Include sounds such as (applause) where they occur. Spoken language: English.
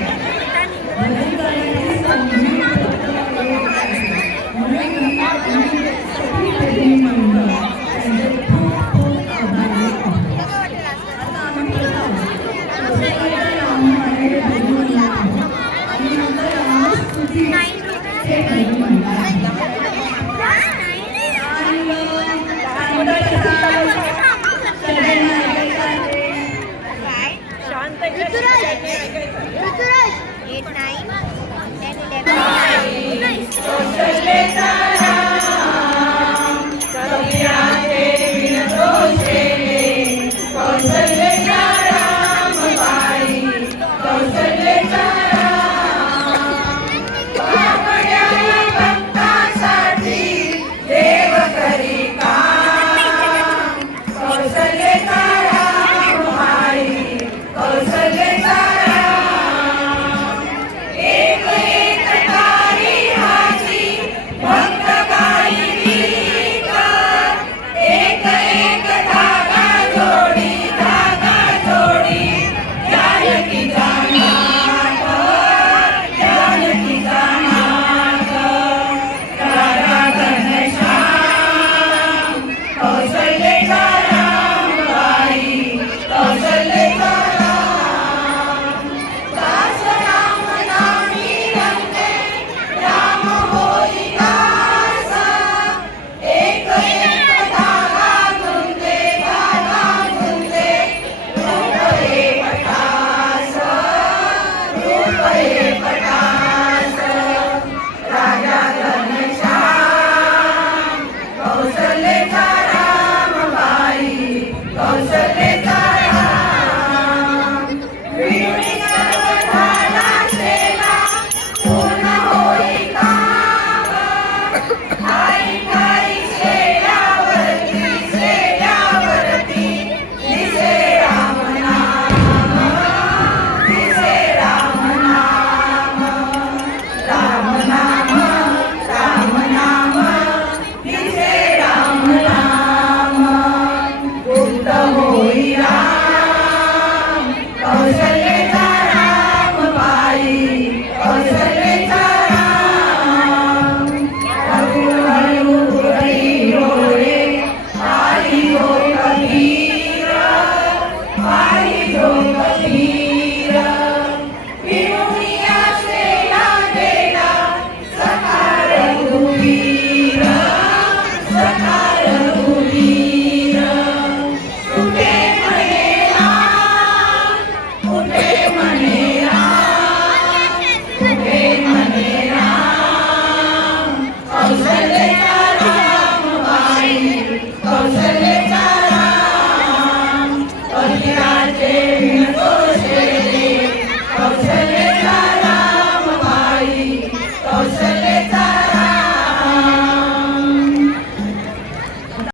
Thank (laughs) you.